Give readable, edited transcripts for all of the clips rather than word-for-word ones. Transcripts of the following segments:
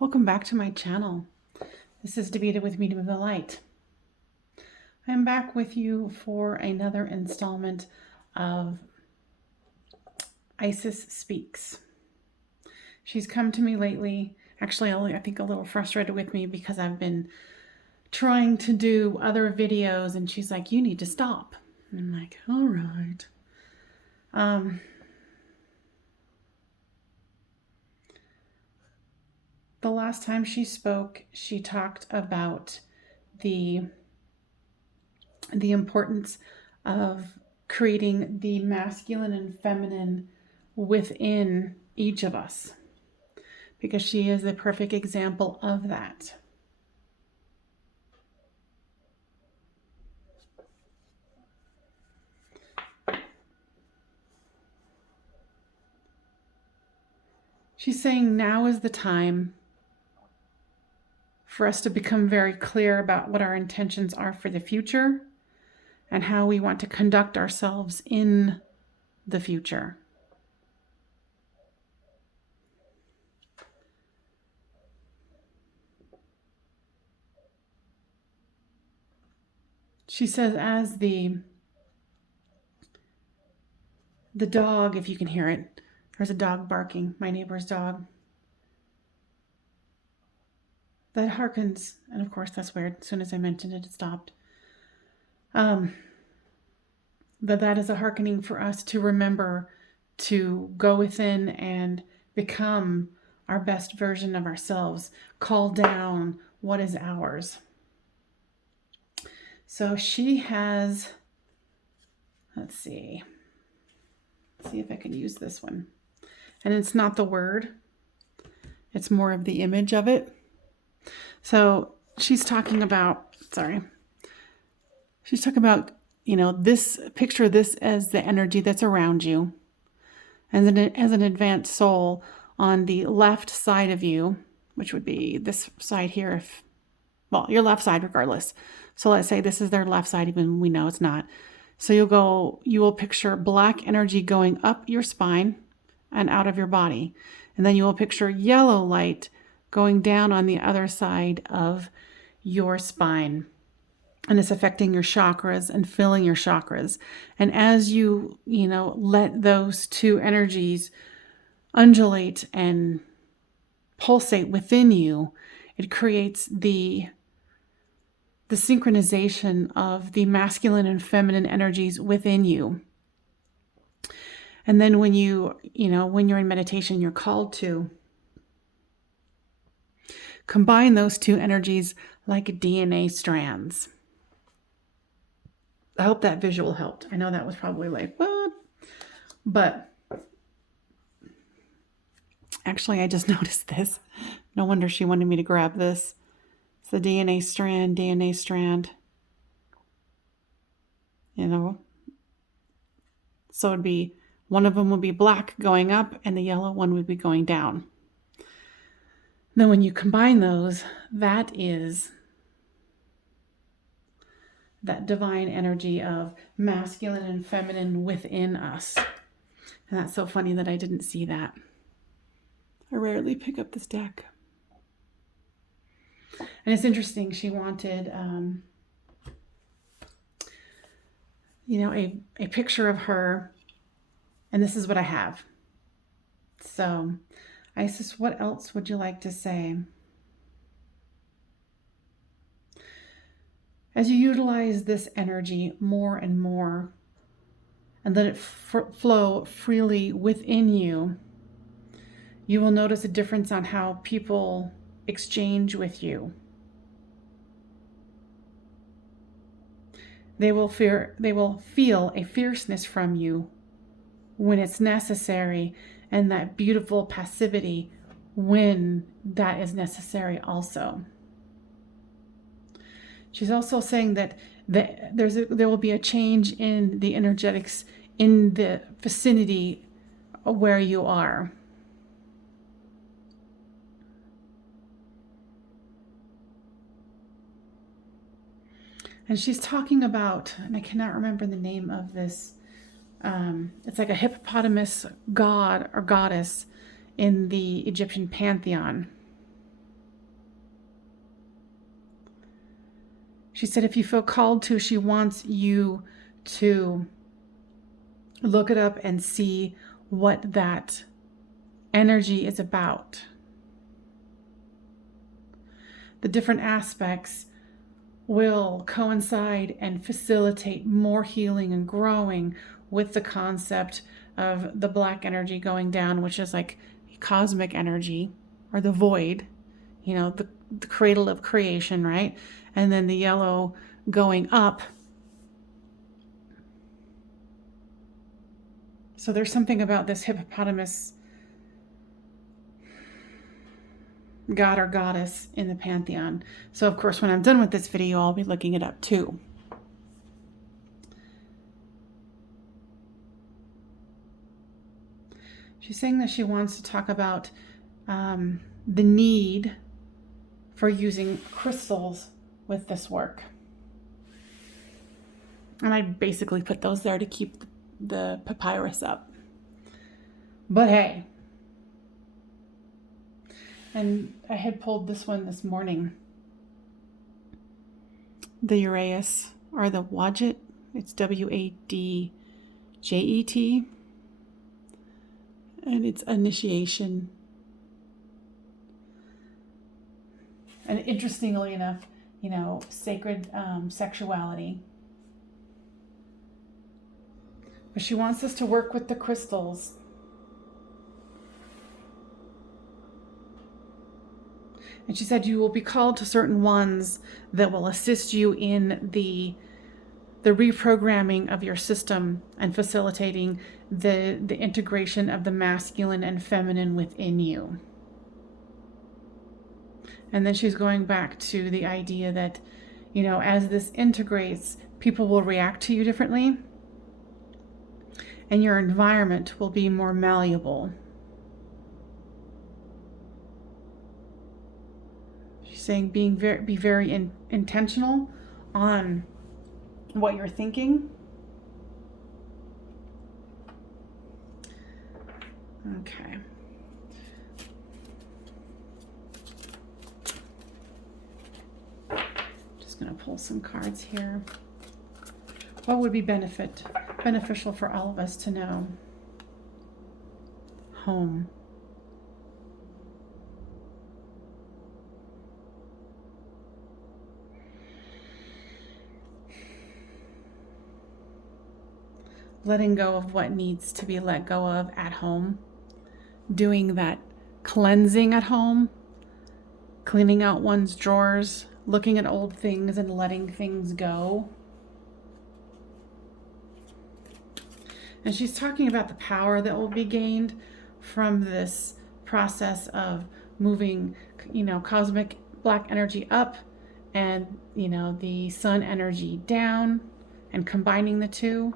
Welcome back to my channel. This is Davida with Medium of the Light. I'm back with you for another installment of Isis Speaks. She's come to me lately, actually I think a little frustrated with me because I've been trying to do other videos and she's like, you need to stop. And I'm like, all right. The last time she spoke, she talked about the importance of creating the masculine and feminine within each of us, because she is the perfect example of that. She's saying now is the time for us to become very clear about what our intentions are for the future and how we want to conduct ourselves in the future. She says, as the dog, if you can hear it, there's a dog barking, my neighbor's dog. That harkens, and of course that's weird. As soon as I mentioned it, it stopped. That is a hearkening for us to remember to go within and become our best version of ourselves. Call down what is ours. So she has, let's see if I can use this one. And it's not the word, it's more of the image of it. So she's talking about, this picture, this as the energy that's around you, and then as an advanced soul on the left side of you, which would be this side here, your left side regardless. So let's say this is their left side, even we know it's not. So you will picture black energy going up your spine and out of your body. And then you will picture yellow light going down on the other side of your spine. And it's affecting your chakras and filling your chakras. And as you let those two energies undulate and pulsate within you, it creates the synchronization of the masculine and feminine energies within you. And then when you're in meditation, you're called to combine those two energies like DNA strands. I hope that visual helped. I know that was probably like, what? But actually, I just noticed this. No wonder she wanted me to grab this. It's the DNA strand. So it'd be, one of them would be black going up and the yellow one would be going down. Then when you combine those, that is that divine energy of masculine and feminine within us. And that's so funny that I didn't see that. I rarely pick up this deck. And it's interesting, she wanted a picture of her, and this is what I have. So, Isis, what else would you like to say? As you utilize this energy more and more and let it flow freely within you, you will notice a difference on how people exchange with you. They will feel a fierceness from you when it's necessary, and that beautiful passivity when that is necessary also. She's also saying that there will be a change in the energetics in the vicinity where you are. And she's talking about, and I cannot remember the name of this, it's like a hippopotamus god or goddess in the Egyptian pantheon. She said if you feel called to, she wants you to look it up and see what that energy is about. The different aspects will coincide and facilitate more healing and growing with the concept of the black energy going down, which is like cosmic energy, or the void, you know, the cradle of creation, right? And then the yellow going up. So there's something about this hippopotamus god or goddess in the pantheon. So of course, when I'm done with this video, I'll be looking it up too. She's saying that she wants to talk about the need for using crystals with this work. And I basically put those there to keep the papyrus up. But hey. And I had pulled this one this morning. The Uraeus, or the Wadjet. It's Wadjet. And it's initiation. And interestingly enough, you know, sacred sexuality. But she wants us to work with the crystals. And she said you will be called to certain ones that will assist you in the reprogramming of your system and facilitating the integration of the masculine and feminine within you. And then she's going back to the idea that, you know, as this integrates, people will react to you differently, and your environment will be more malleable. She's saying be very intentional on what you're thinking. Okay. Just going to pull some cards here. What would be beneficial for all of us to know? Home. Letting go of what needs to be let go of at home. Doing that cleansing at home. Cleaning out one's drawers. Looking at old things and letting things go. And she's talking about the power that will be gained from this process of moving, you know, cosmic black energy up and, you know, the sun energy down, and combining the two.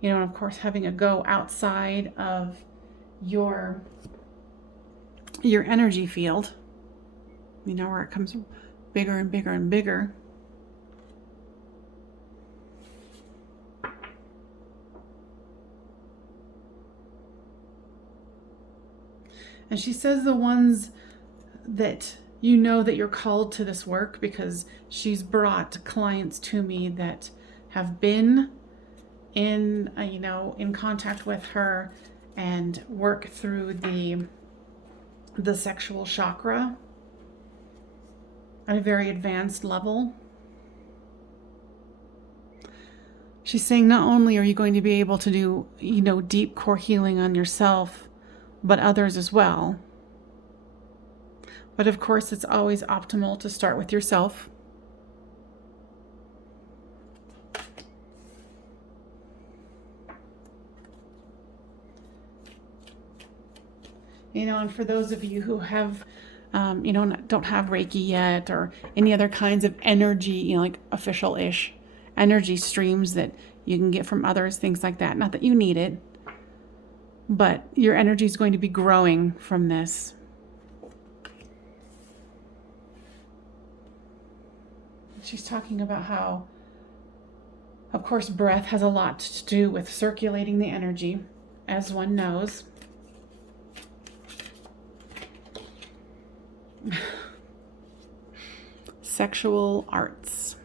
You know, and of course having a go outside of your energy field, you know, where it comes bigger and bigger and bigger. And she says the ones that you know that you're called to this work, because she's brought clients to me that have been in, you know, in contact with her and work through the sexual chakra at a very advanced level. She's saying not only are you going to be able to do, you know, deep core healing on yourself, but others as well. But of course, it's always optimal to start with yourself. You know, and for those of you who have, you know, don't have Reiki yet, or any other kinds of energy, you know, like official-ish energy streams that you can get from others, things like that. Not that you need it, but your energy is going to be growing from this. She's talking about how, of course, breath has a lot to do with circulating the energy, as one knows. sexual arts.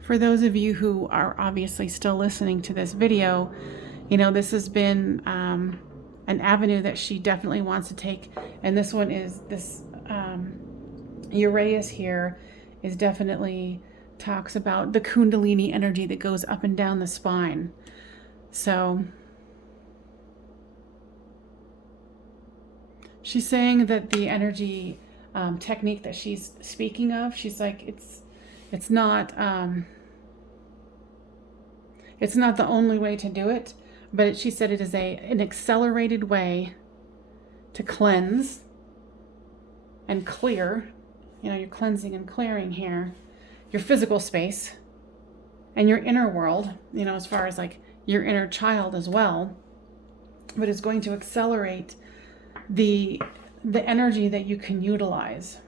For those of you who are obviously still listening to this video, you know, this has been an avenue that she definitely wants to take. And this one is this Uranus here is definitely talks about the Kundalini energy that goes up and down the spine. So she's saying that the energy technique that she's speaking of, she's like, it's not the only way to do it, but she said it is an accelerated way to cleanse and clear. You know, you're cleansing and clearing here your physical space and your inner world, you know, as far as like your inner child as well, but it's going to accelerate the energy that you can utilize.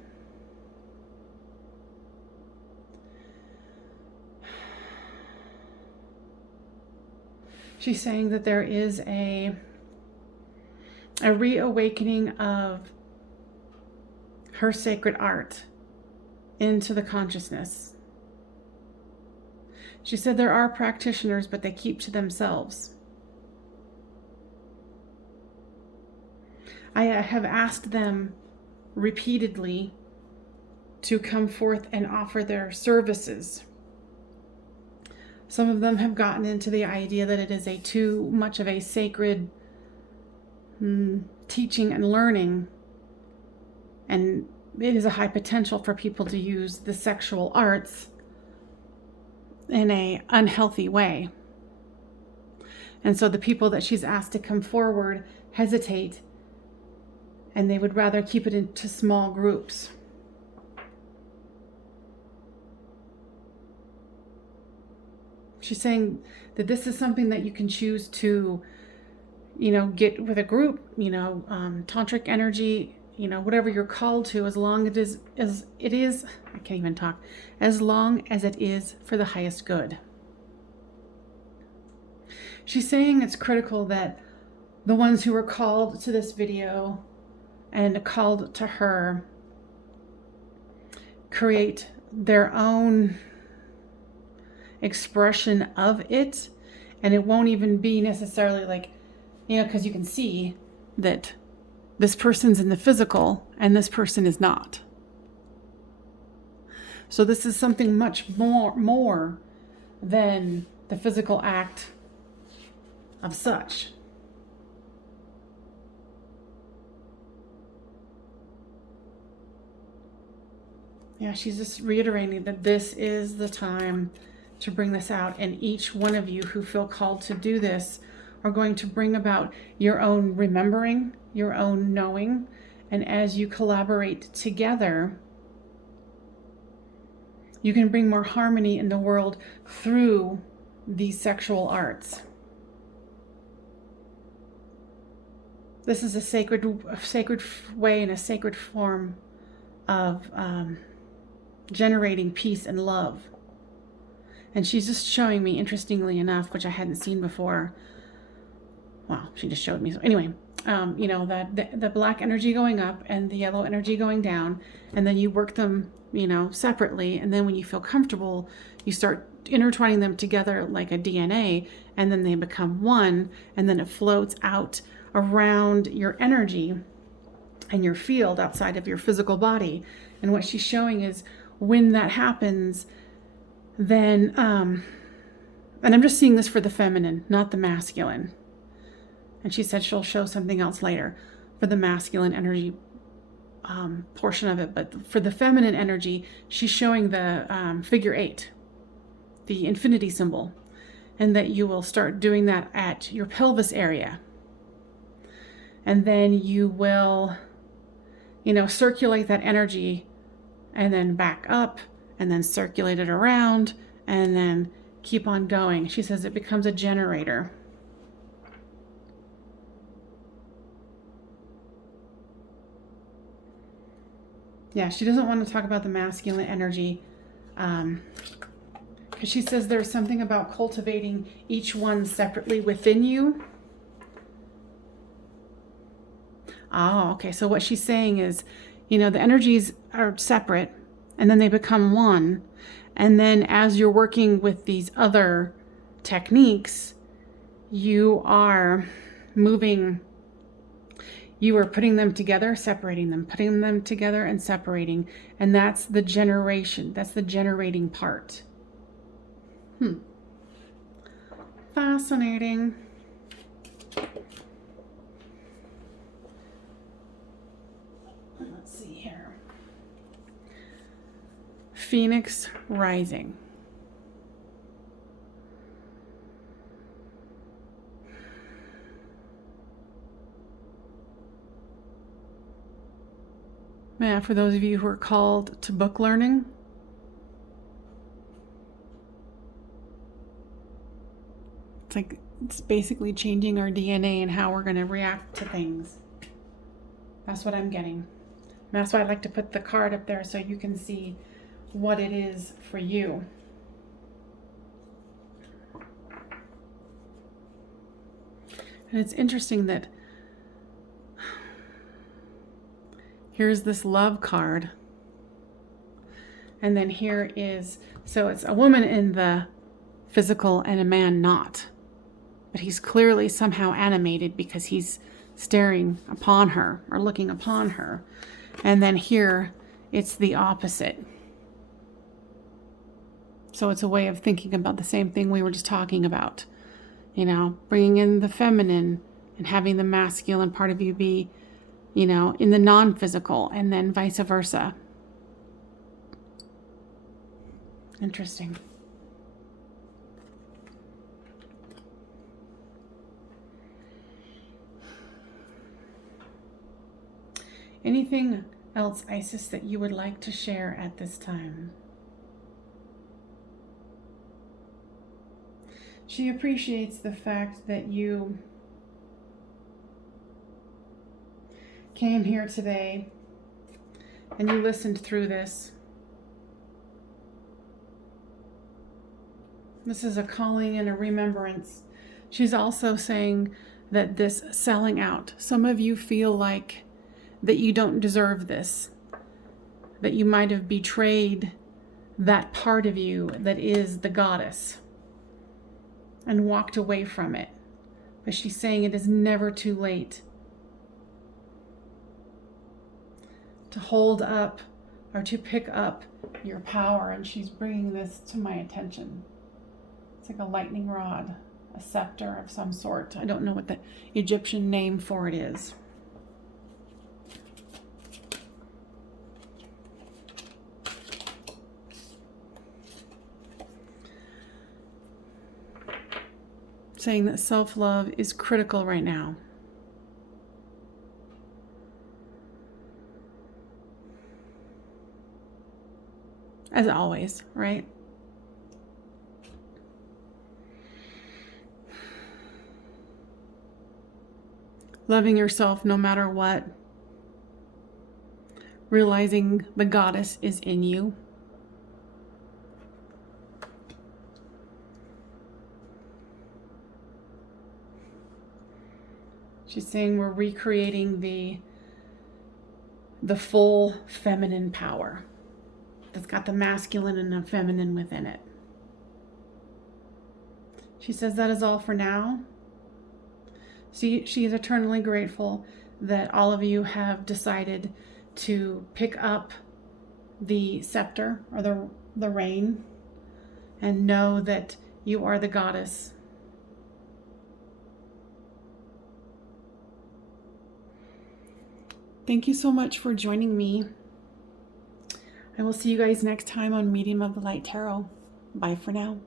She's saying that there is a reawakening of her sacred art into the consciousness. She said there are practitioners, but they keep to themselves. I have asked them repeatedly to come forth and offer their services. Some of them have gotten into the idea that it is too much of a sacred teaching and learning, and it is a high potential for people to use the sexual arts in an unhealthy way. And so the people that she's asked to come forward hesitate, and they would rather keep it into small groups. She's saying that this is something that you can choose to, you know, get with a group, you know, tantric energy, you know, whatever you're called to, as long as it is, I can't even talk, as long as it is for the highest good. She's saying it's critical that the ones who are called to this video and called to her create their own expression of it, and it won't even be necessarily like, you know, because you can see that this person's in the physical and this person is not. So this is something much more than the physical act of such. Yeah, she's just reiterating that this is the time to bring this out, and each one of you who feel called to do this are going to bring about your own remembering, your own knowing, and as you collaborate together, you can bring more harmony in the world through these sexual arts. This is a sacred way and a sacred form of generating peace and love. And she's just showing me, interestingly enough, which I hadn't seen before. Wow, she just showed me. So anyway, you know, that the black energy going up and the yellow energy going down, and then you work them, you know, separately. And then when you feel comfortable, you start intertwining them together like a DNA, and then they become one, and then it floats out around your energy and your field outside of your physical body. And what she's showing is when that happens, then, and I'm just seeing this for the feminine, not the masculine. And she said she'll show something else later for the masculine energy portion of it. But for the feminine energy, she's showing the figure 8, the infinity symbol, and that you will start doing that at your pelvis area. And then you will, you know, circulate that energy and then back up and then circulate it around and then keep on going. She says it becomes a generator. Yeah, she doesn't want to talk about the masculine energy because she says there's something about cultivating each one separately within you Oh, okay. So what she's saying is, the energies are separate and then they become one. And then as you're working with these other techniques, you are moving, you are putting them together, separating them, putting them together and separating. And that's the generation, that's the generating part. Fascinating. Let's see here. Phoenix rising. Yeah, for those of you who are called to book learning, it's basically changing our DNA and how we're going to react to things. That's what I'm getting. And that's why I like to put the card up there so you can see what it is for you. And it's interesting that here's this love card. And then here is, so it's a woman in the physical and a man not. But he's clearly somehow animated because he's staring upon her or looking upon her. And then here, it's the opposite. So it's a way of thinking about the same thing we were just talking about. Bringing in the feminine and having the masculine part of you be, in the non-physical, and then vice versa. Interesting. Anything else, Isis, that you would like to share at this time? She appreciates the fact that you came here today and you listened through this. This is a calling and a remembrance. She's also saying that this selling out, some of you feel like that you don't deserve this, that you might have betrayed that part of you that is the goddess and walked away from it. But she's saying it is never too late to hold up or to pick up your power. And she's bringing this to my attention. It's like a lightning rod, a scepter of some sort. I don't know what the Egyptian name for it is. Saying that self-love is critical right now. As always, right? Loving yourself no matter what. Realizing the goddess is in you. She's saying we're recreating the full feminine power that's got the masculine and the feminine within it. She says that is all for now. She is eternally grateful that all of you have decided to pick up the scepter or the reign and know that you are the goddess. Thank you so much for joining me. I will see you guys next time on Medium of the Light Tarot. Bye for now.